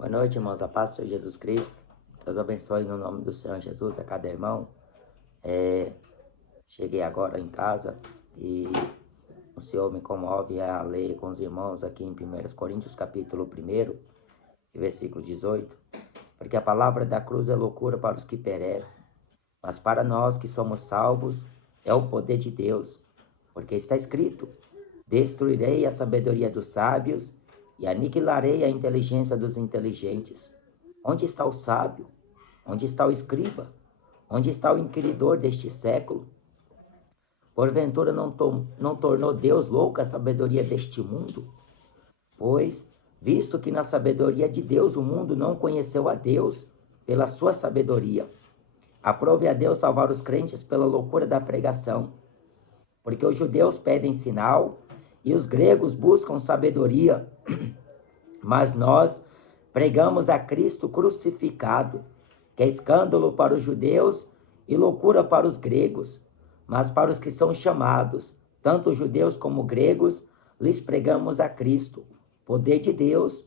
Boa noite, irmãos. A paz do Senhor Jesus Cristo. Deus abençoe no nome do Senhor Jesus a cada irmão. Cheguei agora em casa e o Senhor me comove a ler com os irmãos aqui em 1 Coríntios, capítulo 1, versículo 18. Porque a palavra da cruz é loucura para os que perecem, mas para nós que somos salvos é o poder de Deus. Porque está escrito: destruirei a sabedoria dos sábios e aniquilarei a inteligência dos inteligentes. Onde está o sábio? Onde está o escriba? Onde está o inquiridor deste século? Porventura não tornou Deus louca a sabedoria deste mundo? Pois, visto que na sabedoria de Deus o mundo não conheceu a Deus pela sua sabedoria, aprove a Deus salvar os crentes pela loucura da pregação. Porque os judeus pedem sinal e os gregos buscam sabedoria, mas nós pregamos a Cristo crucificado, que é escândalo para os judeus e loucura para os gregos, mas para os que são chamados, tanto judeus como gregos, lhes pregamos a Cristo, poder de Deus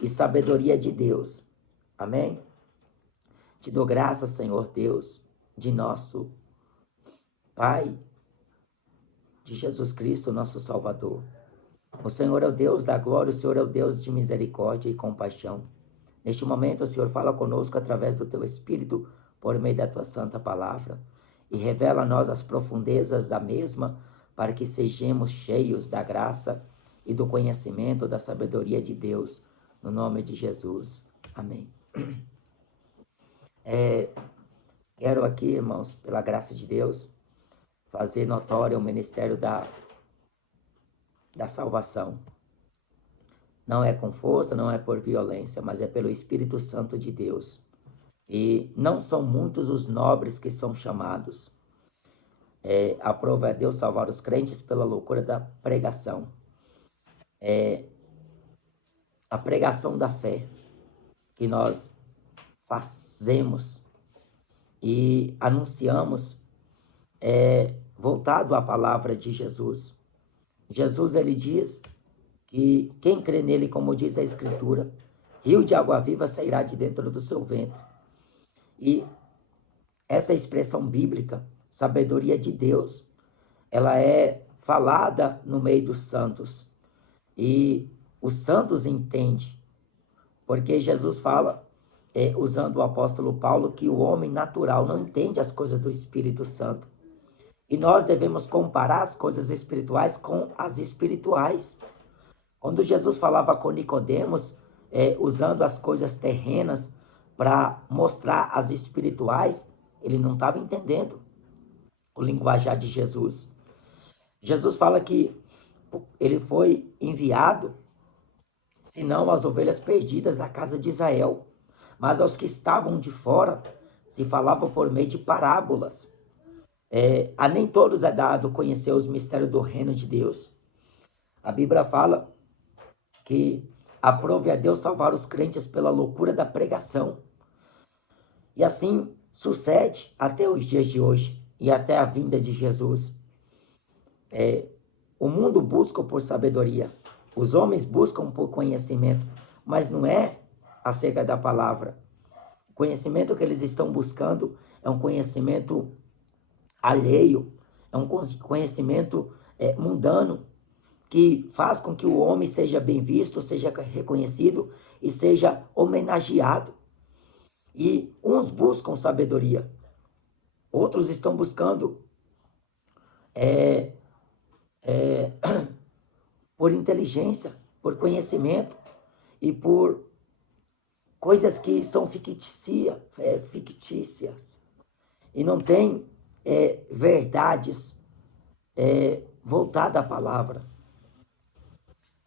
e sabedoria de Deus. Amém? Te dou graças, Senhor Deus, de nosso Pai, de Jesus Cristo, nosso Salvador. O Senhor é o Deus da glória, o Senhor é o Deus de misericórdia e compaixão. Neste momento, o Senhor fala conosco através do Teu Espírito, por meio da Tua Santa Palavra, e revela a nós as profundezas da mesma, para que sejamos cheios da graça e do conhecimento da sabedoria de Deus, no nome de Jesus. Amém. Quero aqui, irmãos, pela graça de Deus, fazer notório o ministério da salvação. Não é com força, não é por violência, mas é pelo Espírito Santo de Deus. E não são muitos os nobres que são chamados. Aprova a Deus salvar os crentes pela loucura da pregação. A pregação da fé que nós fazemos e anunciamos voltado à palavra de Jesus. Jesus, ele diz que quem crê nele, como diz a Escritura, rio de água viva sairá de dentro do seu ventre. E essa expressão bíblica, sabedoria de Deus, ela é falada no meio dos santos. E os santos entendem, porque Jesus fala, usando o apóstolo Paulo, que o homem natural não entende as coisas do Espírito Santo. E nós devemos comparar as coisas espirituais com as espirituais. Quando Jesus falava com Nicodemos, usando as coisas terrenas para mostrar as espirituais, ele não estava entendendo o linguajar de Jesus. Jesus fala que ele foi enviado, senão às ovelhas perdidas da casa de Israel, mas aos que estavam de fora se falava por meio de parábolas. A nem todos é dado conhecer os mistérios do reino de Deus. A Bíblia fala que aprove a Deus salvar os crentes pela loucura da pregação. E assim sucede até os dias de hoje e até a vinda de Jesus. O mundo busca por sabedoria, os homens buscam por conhecimento, mas não é acerca da palavra. O conhecimento que eles estão buscando é um conhecimento alheio, é um conhecimento mundano, que faz com que o homem seja bem visto, seja reconhecido e seja homenageado. E uns buscam sabedoria, outros estão buscando por inteligência, por conhecimento e por coisas que são fictícias e não tem verdades voltadas à palavra.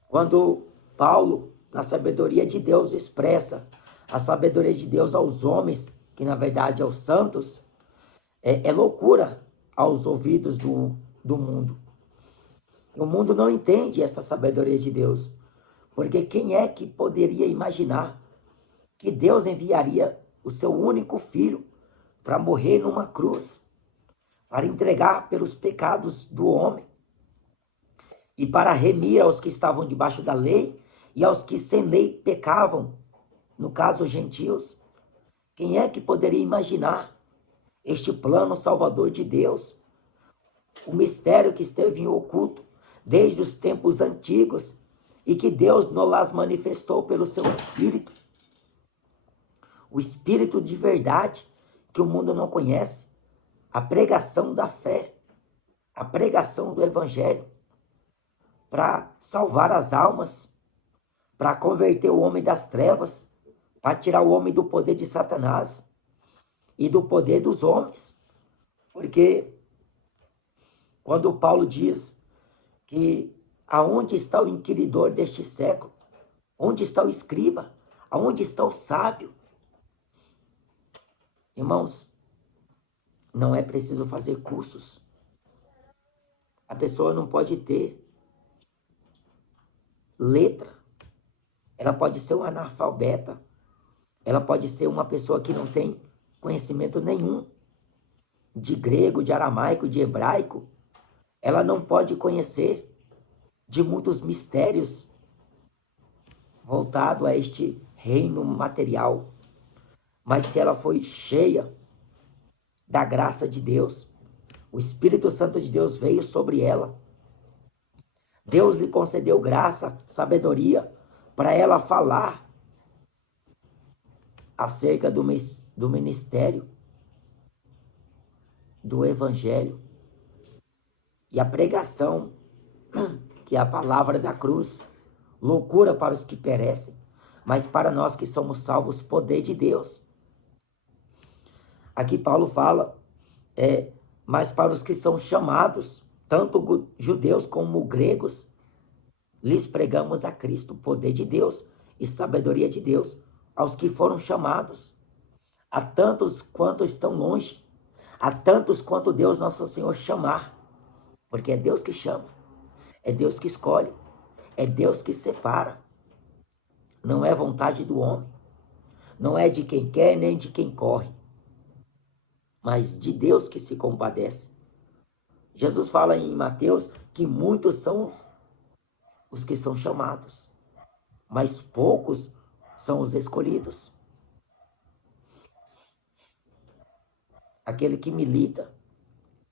Quando Paulo, na sabedoria de Deus, expressa a sabedoria de Deus aos homens, que na verdade aos santos, é loucura aos ouvidos do mundo. O mundo não entende essa sabedoria de Deus, porque quem é que poderia imaginar que Deus enviaria o seu único filho para morrer numa cruz, para entregar pelos pecados do homem e para remir aos que estavam debaixo da lei e aos que sem lei pecavam. no caso os gentios. Quem é que poderia imaginar este plano salvador de Deus? O mistério que esteve em oculto desde os tempos antigos e que Deus nos manifestou pelo seu Espírito. O Espírito de verdade que o mundo não conhece. A pregação da fé, a pregação do Evangelho para salvar as almas, para converter o homem das trevas, para tirar o homem do poder de Satanás e do poder dos homens. Porque quando Paulo diz que aonde está o inquiridor deste século? Onde está o escriba? Aonde está o sábio? Irmãos, não é preciso fazer cursos. A pessoa não pode ter letra. Ela pode ser um analfabeta. Ela pode ser uma pessoa que não tem conhecimento nenhum de grego, de aramaico, de hebraico. Ela não pode conhecer de muitos mistérios voltados a este reino material. Mas se ela foi cheia da graça de Deus, o Espírito Santo de Deus veio sobre ela. Deus lhe concedeu graça, sabedoria, para ela falar acerca do ministério, do Evangelho. E a pregação, que é a palavra da cruz, loucura para os que perecem, mas para nós que somos salvos, poder de Deus. Aqui Paulo fala, mas para os que são chamados, tanto judeus como gregos, lhes pregamos a Cristo, poder de Deus e sabedoria de Deus, aos que foram chamados, a tantos quanto estão longe, a tantos quanto Deus nosso Senhor chamar, porque é Deus que chama, é Deus que escolhe, é Deus que separa, não é vontade do homem, não é de quem quer nem de quem corre, mas de Deus que se compadece. Jesus fala em Mateus que muitos são os que são chamados, mas poucos são os escolhidos. Aquele que milita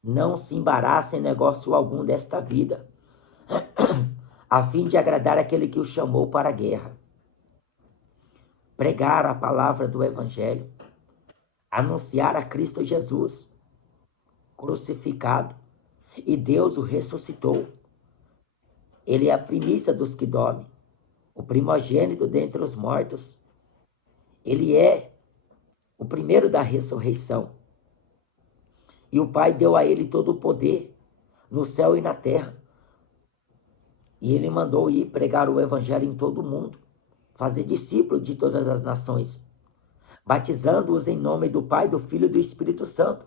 não se embaraça em negócio algum desta vida, a fim de agradar aquele que o chamou para a guerra. Pregar a palavra do Evangelho, anunciar a Cristo Jesus, crucificado, e Deus o ressuscitou. Ele é a primícia dos que dormem, o primogênito dentre os mortos. Ele é o primeiro da ressurreição. E o Pai deu a ele todo o poder, no céu e na terra. E ele mandou ir pregar o Evangelho em todo o mundo, fazer discípulos de todas as nações, batizando-os em nome do Pai, do Filho e do Espírito Santo,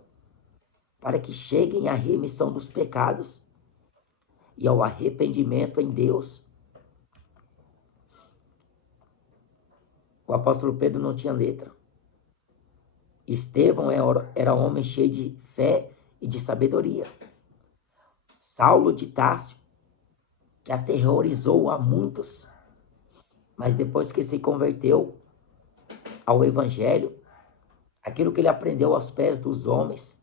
para que cheguem à remissão dos pecados e ao arrependimento em Deus. O apóstolo Pedro não tinha letra. Estevão era homem cheio de fé e de sabedoria. Saulo de Tarso, que aterrorizou a muitos, mas depois que se converteu ao Evangelho, aquilo que ele aprendeu aos pés dos homens,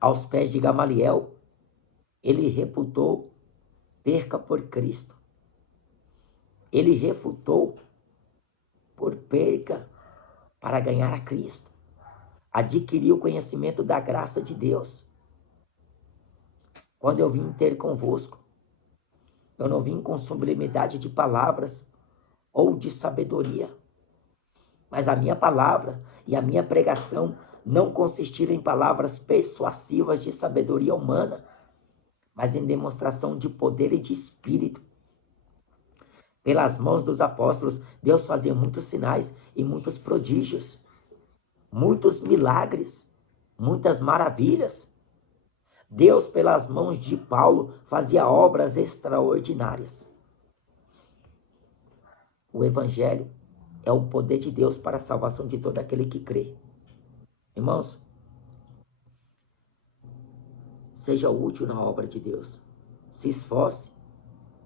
aos pés de Gamaliel, ele refutou perca por Cristo. Ele refutou por perca para ganhar a Cristo. Adquiriu o conhecimento da graça de Deus. Quando eu vim ter convosco, eu não vim com sublimidade de palavras ou de sabedoria, mas a minha palavra e a minha pregação não consistiram em palavras persuasivas de sabedoria humana, mas em demonstração de poder e de espírito. Pelas mãos dos apóstolos, Deus fazia muitos sinais e muitos prodígios, muitos milagres, muitas maravilhas. Deus, pelas mãos de Paulo, fazia obras extraordinárias. O Evangelho é o poder de Deus para a salvação de todo aquele que crê. Irmãos, seja útil na obra de Deus. Se esforce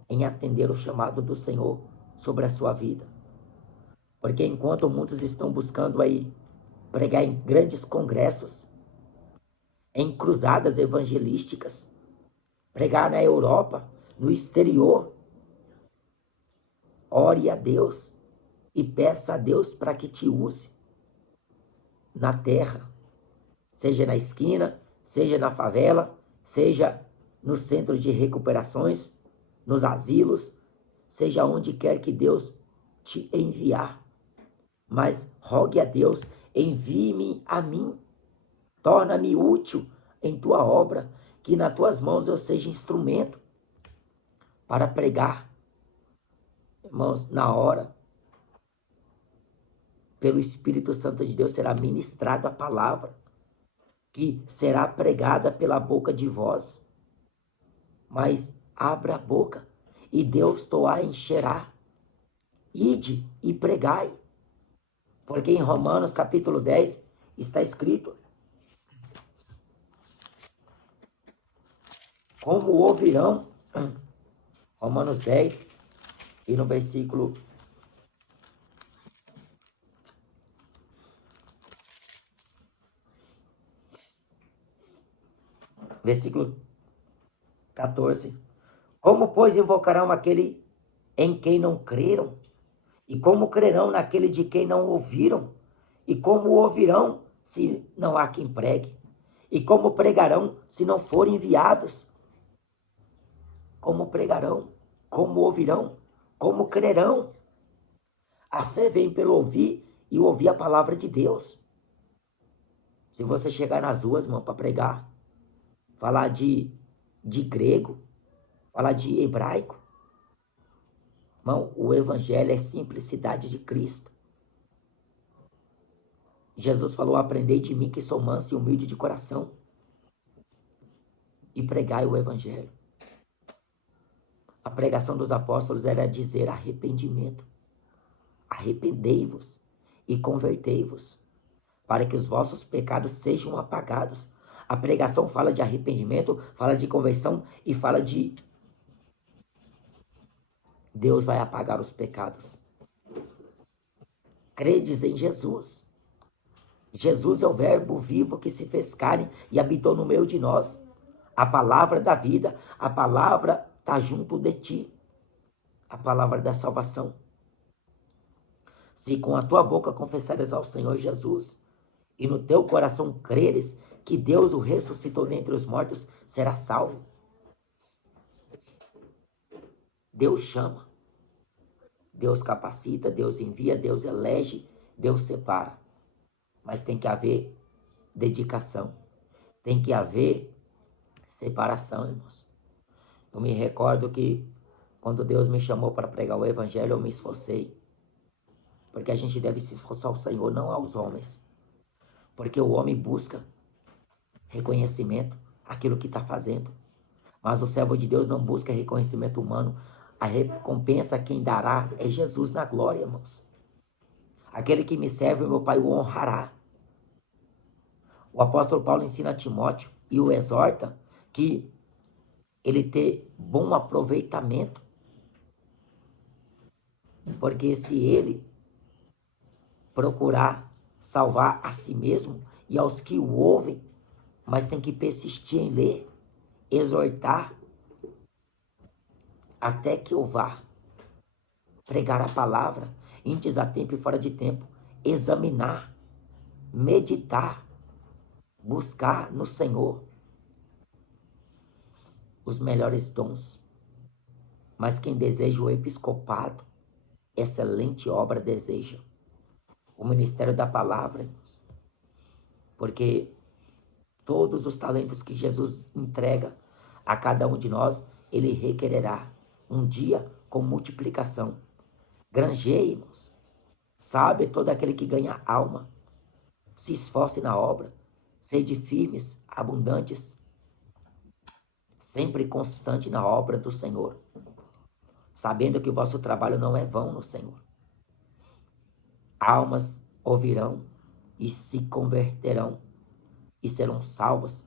em atender o chamado do Senhor sobre a sua vida. Porque enquanto muitos estão buscando aí pregar em grandes congressos, em cruzadas evangelísticas, pregar na Europa, no exterior, ore a Deus e peça a Deus para que te use na terra, seja na esquina, seja na favela, seja nos centros de recuperações, nos asilos, seja onde quer que Deus te enviar. Mas rogue a Deus, envie-me a mim, torna-me útil em tua obra, que nas tuas mãos eu seja instrumento para pregar. Irmãos, na hora, pelo Espírito Santo de Deus será ministrada a palavra, que será pregada pela boca de vós. Mas abra a boca e Deus a encherá. Ide e pregai. Porque em Romanos capítulo 10 está escrito: como ouvirão, Romanos 10 e no versículo versículo 14. Como, pois, invocarão aquele em quem não creram? E como crerão naquele de quem não ouviram? E como ouvirão se não há quem pregue? E como pregarão se não forem enviados? Como pregarão? Como ouvirão? Como crerão? A fé vem pelo ouvir e ouvir a palavra de Deus. Se você chegar nas ruas, irmão, para pregar, falar de grego, falar de hebraico, irmão, o evangelho é simplicidade de Cristo. Jesus falou: aprendei de mim que sou manso e humilde de coração, e pregai o evangelho. A pregação dos apóstolos era dizer arrependimento. Arrependei-vos e convertei-vos, para que os vossos pecados sejam apagados. A pregação fala de arrependimento, fala de conversão e fala de Deus vai apagar os pecados. Credes em Jesus. Jesus é o verbo vivo que se fez carne e habitou no meio de nós. A palavra da vida, a palavra está junto de ti. A palavra da salvação. Se com a tua boca confessares ao Senhor Jesus e no teu coração creres que Deus o ressuscitou dentre os mortos, será salvo. Deus chama, Deus capacita, Deus envia, Deus elege, Deus separa. Mas tem que haver dedicação, tem que haver separação, irmãos. Eu me recordo que quando Deus me chamou para pregar o evangelho, eu me esforcei. Porque a gente deve se esforçar ao Senhor, não aos homens. Porque o homem busca reconhecimento, aquilo que está fazendo. Mas o servo de Deus não busca reconhecimento humano. A recompensa quem dará é Jesus na glória, irmãos. Aquele que me serve, meu Pai o honrará. O apóstolo Paulo ensina a Timóteo e o exorta que ele ter bom aproveitamento. Porque se ele procurar salvar a si mesmo e aos que o ouvem, mas tem que persistir em ler, exortar, até que eu vá pregar a palavra, antes a tempo e fora de tempo, examinar, meditar, buscar no Senhor os melhores dons. Mas quem deseja o episcopado, excelente obra deseja. O ministério da palavra, porque todos os talentos que Jesus entrega a cada um de nós, ele requererá um dia com multiplicação. Granjei-nos, sabe, todo aquele que ganha alma, se esforce na obra, sede firmes, abundantes, sempre constante na obra do Senhor, sabendo que o vosso trabalho não é vão no Senhor. Almas ouvirão e se converterão e serão salvas,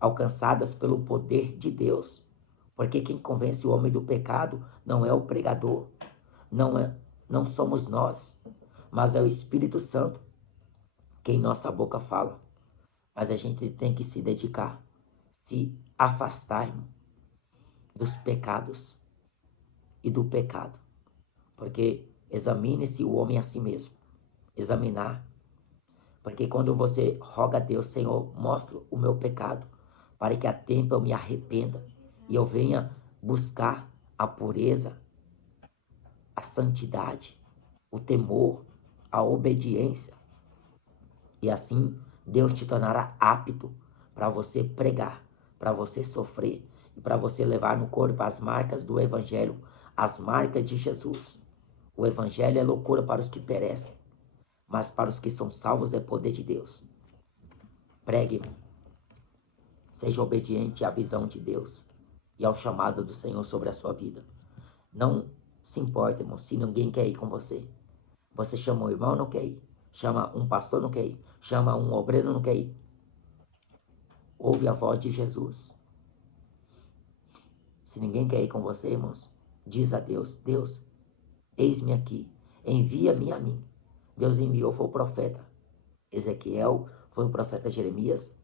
alcançadas pelo poder de Deus. Porque quem convence o homem do pecado não é o pregador, não somos nós. mas é o Espírito Santo que em nossa boca fala. Mas a gente tem que se dedicar, se afastar, irmão, dos pecados e do pecado. Porque examine-se o homem a si mesmo. Examinar. Porque quando você roga a Deus, Senhor, mostra o meu pecado, para que a tempo eu me arrependa e eu venha buscar a pureza, a santidade, o temor, a obediência. E assim Deus te tornará apto para você pregar, para você sofrer e para você levar no corpo as marcas do Evangelho, as marcas de Jesus. O Evangelho é loucura para os que perecem, mas para os que são salvos é poder de Deus. Pregue, seja obediente à visão de Deus e ao chamado do Senhor sobre a sua vida. Não se importa, irmão, se ninguém quer ir com você. Você chama um irmão, não quer ir. Chama um pastor, não quer ir. Chama um obreiro, não quer ir. Ouve a voz de Jesus. Se ninguém quer ir com você, irmãos, diz a Deus, Deus, eis-me aqui, envia-me a mim. Deus enviou, foi o profeta Ezequiel, foi o profeta Jeremias,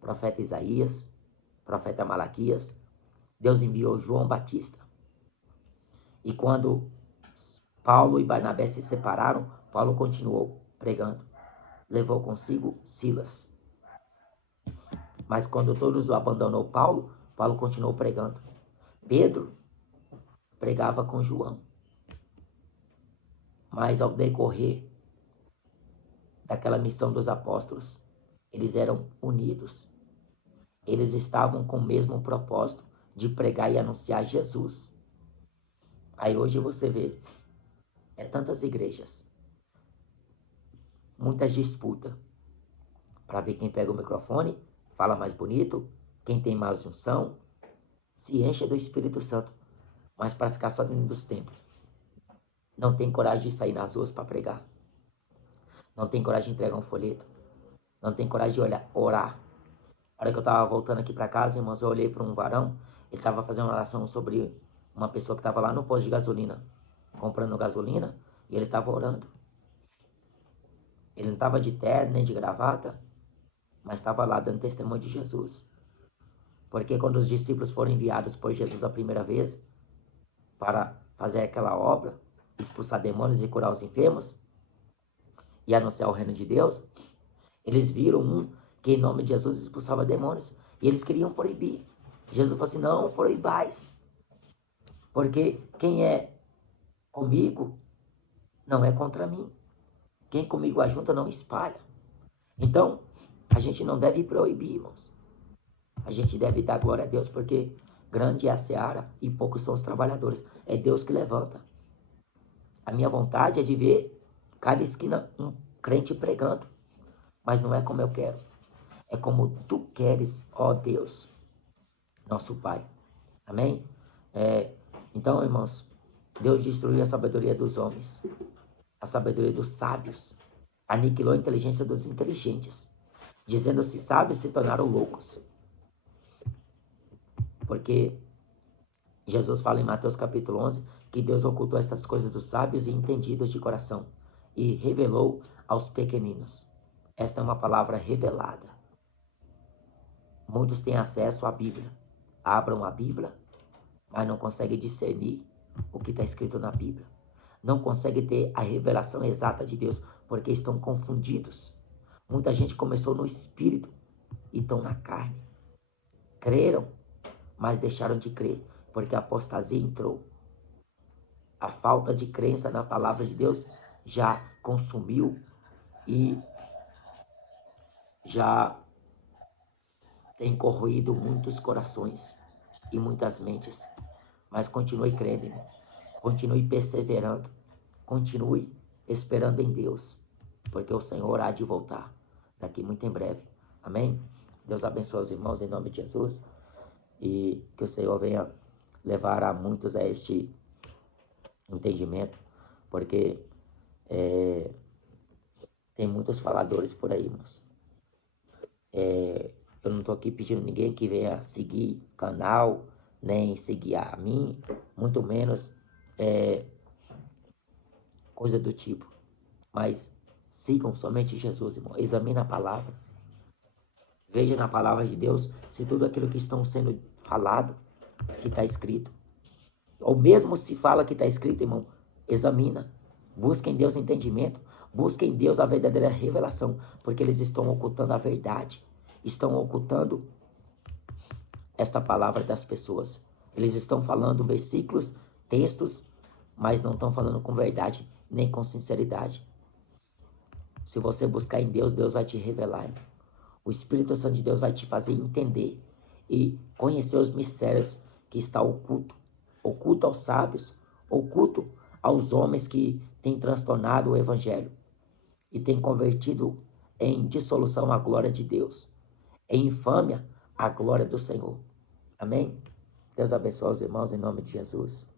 profeta Isaías, profeta Malaquias. Deus enviou João Batista. E quando Paulo e Barnabé se separaram, Paulo continuou pregando. Levou consigo Silas. Mas quando todos o abandonou Paulo, Paulo continuou pregando. Pedro pregava com João. Mas ao decorrer daquela missão dos apóstolos, eles eram unidos. Eles estavam com o mesmo propósito de pregar e anunciar Jesus. Aí hoje você vê, tantas igrejas, muitas disputas, para ver quem pega o microfone, fala mais bonito, quem tem mais unção, se enche do Espírito Santo, mas para ficar só dentro dos templos. Não tem coragem de sair nas ruas para pregar. Não tem coragem de entregar um folheto. Não tem coragem de orar. A hora que eu estava voltando aqui para casa, irmãos, eu olhei para um varão, ele estava fazendo uma oração sobre uma pessoa que estava lá no posto de gasolina, comprando gasolina, e ele estava orando. Ele não estava de terno nem de gravata, mas estava lá dando testemunho de Jesus. Porque quando os discípulos foram enviados por Jesus a primeira vez para fazer aquela obra, expulsar demônios e curar os enfermos e anunciar o reino de Deus, eles viram um que em nome de Jesus expulsava demônios e eles queriam proibir. Jesus falou assim, não proibais, porque quem é comigo não é contra mim. Quem comigo ajunta não espalha. Então, a gente não deve proibir, irmãos. A gente deve dar glória a Deus, porque grande é a seara e poucos são os trabalhadores. É Deus que levanta. A minha vontade é de ver cada esquina um crente pregando. Mas não é como eu quero. É como tu queres, ó Deus, nosso Pai. Amém? Então, irmãos, Deus destruiu a sabedoria dos homens, a sabedoria dos sábios, aniquilou a inteligência dos inteligentes, dizendo-se sábios se tornaram loucos. Porque Jesus fala em Mateus capítulo 11 que Deus ocultou essas coisas dos sábios e entendidos de coração e revelou aos pequeninos. Esta é uma palavra revelada. Muitos têm acesso à Bíblia. Abram a Bíblia, mas não conseguem discernir o que está escrito na Bíblia. Não conseguem ter a revelação exata de Deus, porque estão confundidos. Muita gente começou no Espírito e estão na carne. Creram, mas deixaram de crer, porque a apostasia entrou. A falta de crença na palavra de Deus já consumiu e já tem corroído muitos corações e muitas mentes. Mas continue crendo, irmão. Continue perseverando. Continue esperando em Deus, porque o Senhor há de voltar daqui muito em breve. Amém? Deus abençoe os irmãos em nome de Jesus e que o Senhor venha levar a muitos a este entendimento, porque tem muitos faladores por aí, irmãos. Eu não estou aqui pedindo ninguém que venha seguir o canal, nem seguir a mim, muito menos coisa do tipo. Mas sigam somente Jesus, irmão. Examine a palavra. Veja na palavra de Deus se tudo aquilo que estão sendo falado, se está escrito. Ou mesmo se fala que está escrito, irmão, examina. Busquem em Deus entendimento. Busquem em Deus a verdadeira revelação. Porque eles estão ocultando a verdade. Estão ocultando esta palavra das pessoas. Eles estão falando versículos, textos, mas não estão falando com verdade, nem com sinceridade. Se você buscar em Deus, Deus vai te revelar, irmão. O Espírito Santo de Deus vai te fazer entender e conhecer os mistérios que está oculto. Oculto aos sábios, oculto aos homens que têm transtornado o Evangelho e têm convertido em dissolução a glória de Deus, em infâmia a glória do Senhor. Amém? Deus abençoe os irmãos em nome de Jesus.